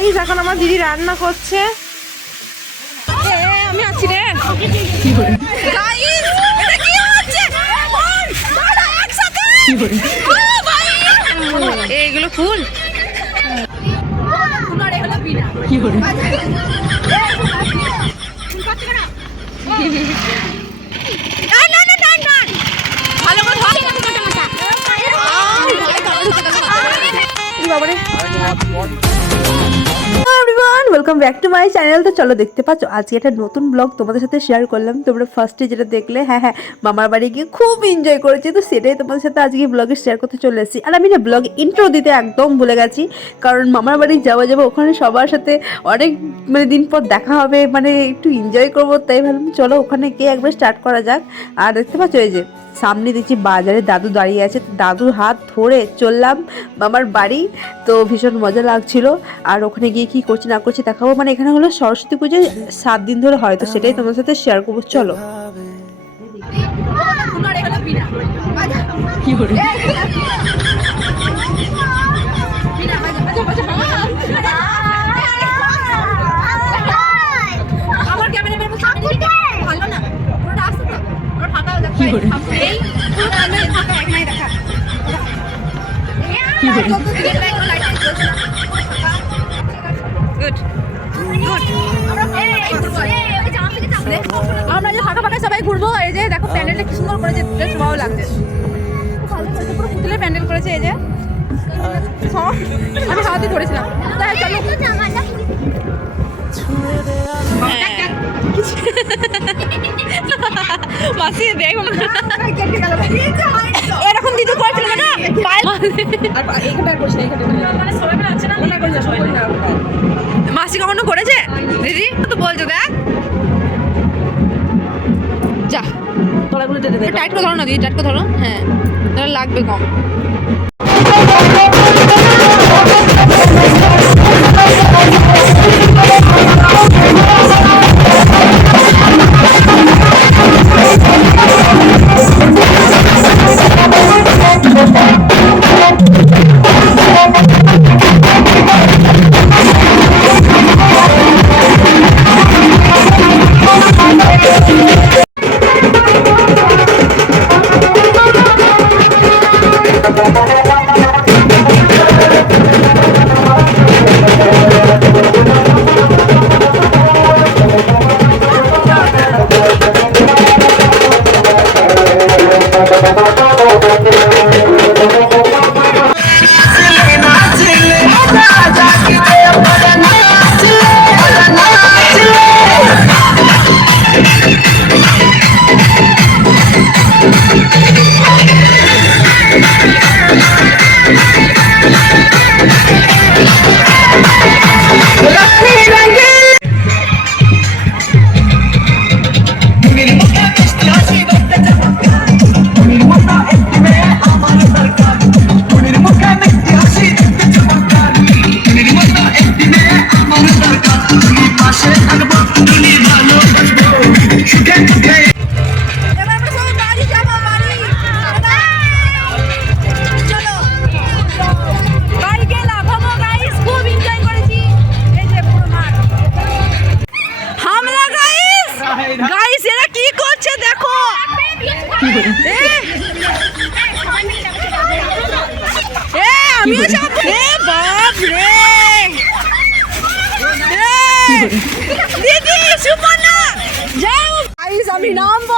এই এখন আমার দিদি রান্না করছে। আমি আছি রে। Guys, এটা কি হচ্ছে? Welcome back to my channel তো চলো দেখতে পাচ্ছ, আজকে একটা নতুন ব্লগ তোমাদের সাথে শেয়ার করলাম। তোমরা ফার্স্টে যেটা দেখলে হ্যাঁ হ্যাঁ মামার বাড়ি গিয়ে খুব এনজয় করেছি। তো সেটাই তোমাদের সাথে আজকে ব্লগে শেয়ার করতে চলে এসেছি। আর আমি না ব্লগ ইন্ট্রো দিতে একদম ভুলে গেছি, কারণ মামার বাড়ি যাওয়া যাব ওখানে সবার সাথে অনেক মানে দিন পর দেখা হবে মানে একটু এনজয় করব, তাই ভাবলাম চলো ওখানে গিয়ে একবার স্টার্ট করা যাক। আর দেখতে পাচ্ছ এই যে সামনে দেখছি বাজারে দাদু দাঁড়িয়ে আছে। দাদুর হাত ধরে চললাম মামার বাড়ি। তো ভীষণ মজা লাগছিল। আর ওখানে গিয়ে কি করছি না করছি দেখাবো। মানে এখানে হলো সরস্বতী পুজো সাত দিন ধরে হয়। তো সেটাই তোমার সাথে শেয়ার করব। চলো। কি করে আমার আমরা যে ফাঁকা ফাঁকা সবাই ঘুরবো এই যে দেখো প্যান্ডেলটা কি সুন্দর করেছে বেশ ভালো লাগছে। পুরো পুতুলের প্যান্ডেল করেছে এই যে। আমি হাতে ধরেছিলাম। তাই চলো। মাসি দেখ। এরকম দিদি করেছিল না মাসি কখনো করেছে? দিদি তো বলছো দেখ যা। টাইট করে ধরো না দিদি টাইট করে ধরো। হ্যাঁ তাহলে লাগবে কম। এবার আমি নামবো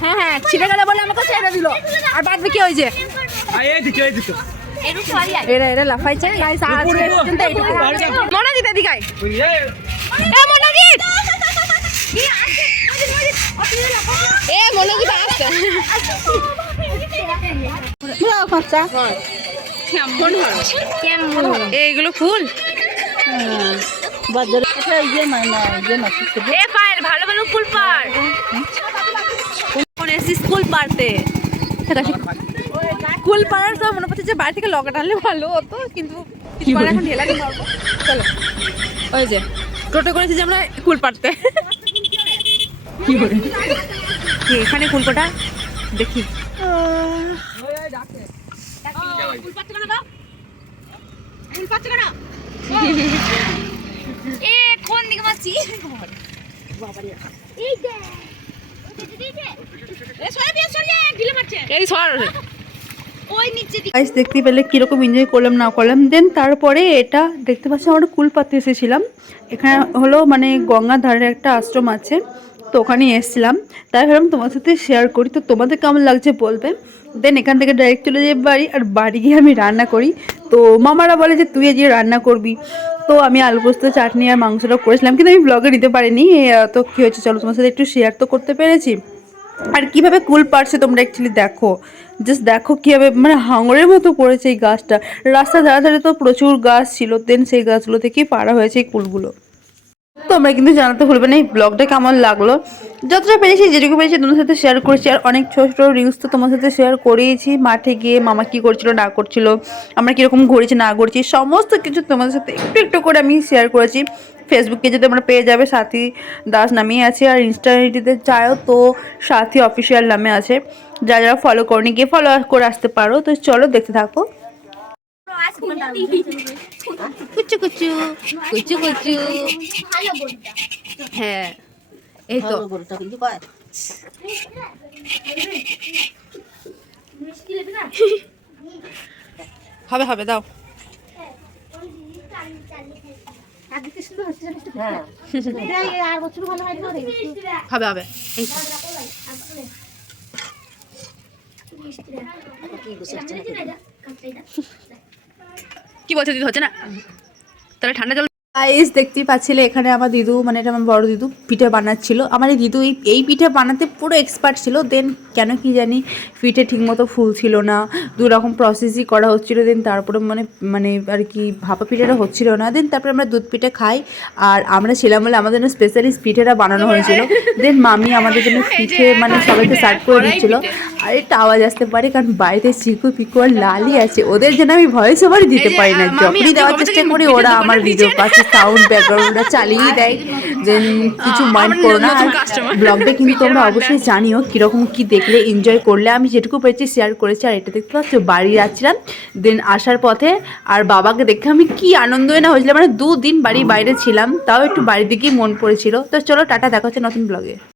হ্যাঁ হ্যাঁ ছিঁড়ে গেলে বলে আমাকে ছেড়ে দিল। আর বাদ বাকি ওই যে। এরা এরা লাফাইছে গাইস আজকে পর্যন্ত এইটুকু মনোজিৎ এদিকে আয়। এ মনোজিৎ! এ মনোজিৎ আসছে। এইগুলো ফুল? এ পার ভালো ভালো ফুল পার। স্কুল পারতে। স্কুল পাড়ার সময় মনে পড়ছে যে বাড়ি থেকে লগা টানলে ভালো হতো কিন্তু কিছু করার এখন ঢেলা চলো। ওই যে টোটো করেছি যে আমরা কুল পাড়তে কি করে কি এখানে কুল পাটা দেখি। এ কোন দিকে মারছি? এই দে এ সরে সরে ঢিলে মারছে এই সর। গাইস দেখতে পেলে কীরকম এনজয় করলাম না করলাম। দেন তারপরে এটা দেখতে পাচ্ছি আমরা কুল পাতে এসেছিলাম। এখানে হলো মানে গঙ্গার ধারে একটা আশ্রম আছে তো ওখানে এসেছিলাম। তাই ভাবলাম তোমার সাথে শেয়ার করি তো তোমাদের কেমন লাগছে বলবে? দেন এখান থেকে ডাইরেক্ট চলে যাই বাড়ি আর বাড়ি গিয়ে আমি রান্না করি। তো মামারা বলে যে তুই গিয়ে রান্না করবি? তো আমি আলু পোস্ত চাটনি আর মাংসটা করেছিলাম কিন্তু আমি ব্লগে নিতে পারিনি। তো কী হয়েছে চলো তোমার সাথে একটু শেয়ার তো করতে পেরেছি। আর কীভাবে কুল পারছে তোমরা অ্যাকচুয়ালি দেখো। জাস্ট দেখো কীভাবে মানে হাঙরের মতো পড়েছে এই গাছটা। রাস্তা ধারে ধারে তো প্রচুর গাছ ছিল দেন সেই গাছগুলো থেকেই পাড়া হয়েছে এই কুলগুলো। তোমরা কিন্তু জানাতে ভুলবে না, এই ব্লগটা কেমন লাগল? যতটা পেরেছি, যেটুকু পেরেছি তোমার সাথে শেয়ার করেছি, আর অনেক ছোটো ছোটো রিলস তো তোমার সাথে শেয়ার করেইছি মাঠে গিয়ে মামা কী করছিল, না করছিল, আমরা কীরকম ঘুরেছি, না ঘুরেছি, সমস্ত কিছু তোমাদের সাথে একটু একটু করে আমি শেয়ার করেছি। ফেসবুকে যদি তোমরা পেয়ে যাবে, সাথী দাস নামেই আছে, আর ইনস্টাগ্রামিতে চাও তো সাথী অফিসিয়াল নামে আছে। যা যারা ফলো করনি, গিয়ে ফলো করে আসতে পারো। তো চলো দেখতে থাকো। কুচু কুচু কুচু কুচু। হ্যাঁ এই তো। হবে হবে দাও। হবে হবে। কি বলছো দিদি হচ্ছে না? তাহলে ঠান্ডা জল আইস দেখতেই পাচ্ছিলে এখানে আমার দিদু মানে এটা আমার বড় দিদু পিঠে বানাচ্ছিল। আমার এই দিদু এই এই পিঠে বানাতে পুরো এক্সপার্ট ছিল দেন কেন কি জানি পিঠে ঠিকমতো ফুল ছিল না দু রকম প্রসেসই করা হচ্ছিল দেন তারপরে মানে মানে আর কি ভাপা পিঠেটা হচ্ছিল না দেন তারপরে আমরা দুধ পিঠে খাই আর আমরা ছিলাম বলে আমাদের জন্য স্পেশালিস্ট পিঠেটা বানানো হয়েছিল। দেন মামি আমাদের জন্য পিঠে মানে সবাইকে সার্ভ করে দিচ্ছিল। আর একটা আওয়াজ আসতে পারে কারণ বাড়িতে চিকু পিকু আর লালই আছে ওদের জন্য আমি ভয়েস ওভারই দিতে পারি না। যখনই দেওয়ার চেষ্টা করি ওরা আমার ভিডিও? পাশে সাউন্ড ব্যাকগ্রাউন্ডটা চালিয়ে দেয় যে কিছু মাইন্ড করো না। ব্লগটা কিন্তু তোমরা অবশ্যই জানিও কীরকম কি দেখলে এনজয় করলে। আমি যেটুকু পেয়েছি শেয়ার করেছি আর এটা দেখতে পাচ্ছি বাড়ি যাচ্ছিলাম। দেন আসার পথে আর বাবাকে দেখে আমি কি আনন্দ না হয়েছিলাম মানে দুদিন বাড়ি বাইরে ছিলাম তাও একটু বাড়ির দিকেই মন পড়েছিল। তো চলো টাটা দেখা হচ্ছে নতুন ব্লগে